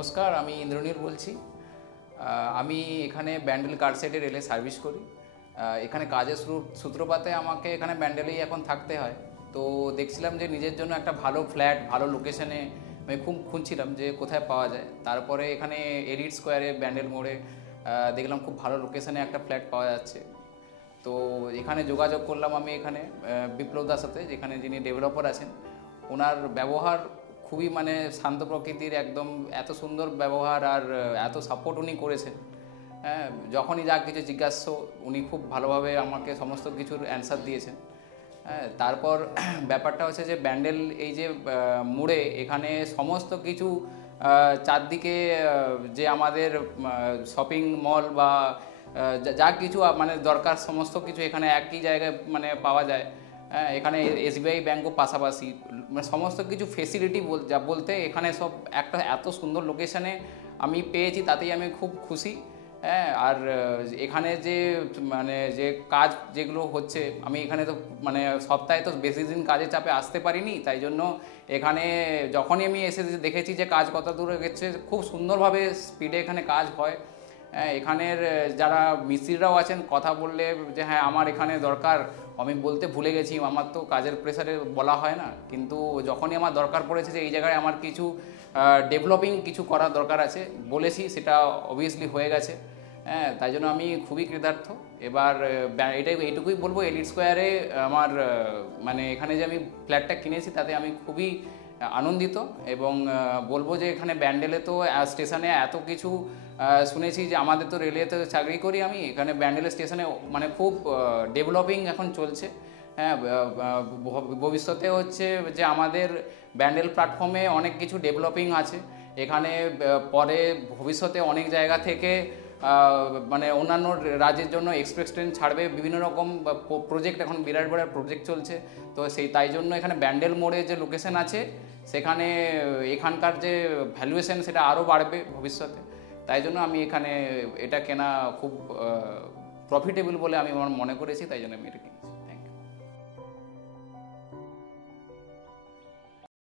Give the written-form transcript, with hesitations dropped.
নমস্কার, আমি ইন্দ্রনীল বলছি। আমি এখানে ব্যান্ডেল কার সেটে রেলে সার্ভিস করি। এখানে কাজের সূত্রপাতে আমাকে এখানে ব্যান্ডেলেই এখন থাকতে হয়। তো দেখছিলাম যে নিজের জন্য একটা ভালো ফ্ল্যাট ভালো লোকেশনে আমি খুব খুঁজছিলাম যে কোথায় পাওয়া যায়। তারপরে এখানে এলিট স্কোয়ারে ব্যান্ডেল মোড়ে দেখলাম খুব ভালো লোকেশনে একটা ফ্ল্যাট পাওয়া যাচ্ছে। তো এখানে যোগাযোগ করলাম আমি এখানে বিপ্লব দার সাথে, যেখানে যিনি ডেভেলপার আছেন। ওনার ব্যবহার খুবই মানে শান্ত প্রকৃতির, একদম এত সুন্দর ব্যবহার আর এত সাপোর্ট উনি করেছেন। হ্যাঁ, যখনই যা কিছু জিজ্ঞাসা উনি খুব ভালোভাবে আমাকে সমস্ত কিছুর অ্যান্সার দিয়েছেন। হ্যাঁ, তারপর ব্যাপারটা হচ্ছে যে ব্যান্ডেল এই যে মোড়ে এখানে সমস্ত কিছু চারদিকে যে আমাদের শপিং মল বা যা কিছু মানে দরকার সমস্ত কিছু এখানে একই জায়গায় মানে পাওয়া যায়। হ্যাঁ, এখানে এসবিআই ব্যাঙ্কও পাশাপাশি, মানে সমস্ত কিছু ফেসিলিটি যা বলতে এখানে সব একটা এত সুন্দর লোকেশানে আমি পেয়েছি, তাতেই আমি খুব খুশি। হ্যাঁ, আর এখানে যে মানে যে কাজ যেগুলো হচ্ছে, আমি এখানে তো মানে সপ্তাহে তো বেশি দিন কাজের চাপে আসতে পারিনি, তাই জন্য এখানে যখনই আমি এসে দেখেছি যে কাজ কত দূরে গেছে, খুব সুন্দরভাবে স্পিডে এখানে কাজ হয়। এখানের যারা মিস্ত্রিরাও আছেন, কথা বললে যে হ্যাঁ আমার এখানে দরকার, আমি বলতে ভুলে গেছি, আমার তো কাজের প্রেসারে বলা হয় না, কিন্তু যখনই আমার দরকার পড়েছে যে এই জায়গায় আমার কিছু ডেভেলপিং কিছু করার দরকার আছে, বলেছি, সেটা অবভিয়াসলি হয়ে গেছে। হ্যাঁ, তাই জন্য আমি খুবই কৃতার্থ। এবার এইটুকুই বলবো, এলিট স্কোয়ারে আমার মানে এখানে যে আমি ফ্ল্যাটটা কিনেছি তাতে আমি খুবই আনন্দিত। এবং বলবো যে এখানে ব্যান্ডেলে তো স্টেশনে এত কিছু শুনেছি, যে আমাদের তো রেলওয়েতে চাকরি করি আমি, এখানে ব্যান্ডেলের স্টেশনে মানে খুব ডেভেলপিং এখন চলছে। হ্যাঁ, ভবিষ্যতে হচ্ছে যে আমাদের ব্যান্ডেল প্ল্যাটফর্মে অনেক কিছু ডেভেলপিং আছে এখানে। পরে ভবিষ্যতে অনেক জায়গা থেকে মানে অন্যান্য রাজ্যের জন্য এক্সপ্রেস ট্রেন ছাড়বে, বিভিন্ন রকম প্রজেক্ট, এখন বিরাট বড় প্রজেক্ট চলছে। তো তাই জন্য এখানে ব্যান্ডেল মোড়ে যে লোকেশন আছে সেখানে এখানকার যে ভ্যালুয়েশন সেটা আরও বাড়বে ভবিষ্যতে। তাই জন্য আমি এখানে এটা কেনা খুব প্রফিটেবল বলে আমি আমার মনে করেছি, তাই জন্য আমি এটা কিনি।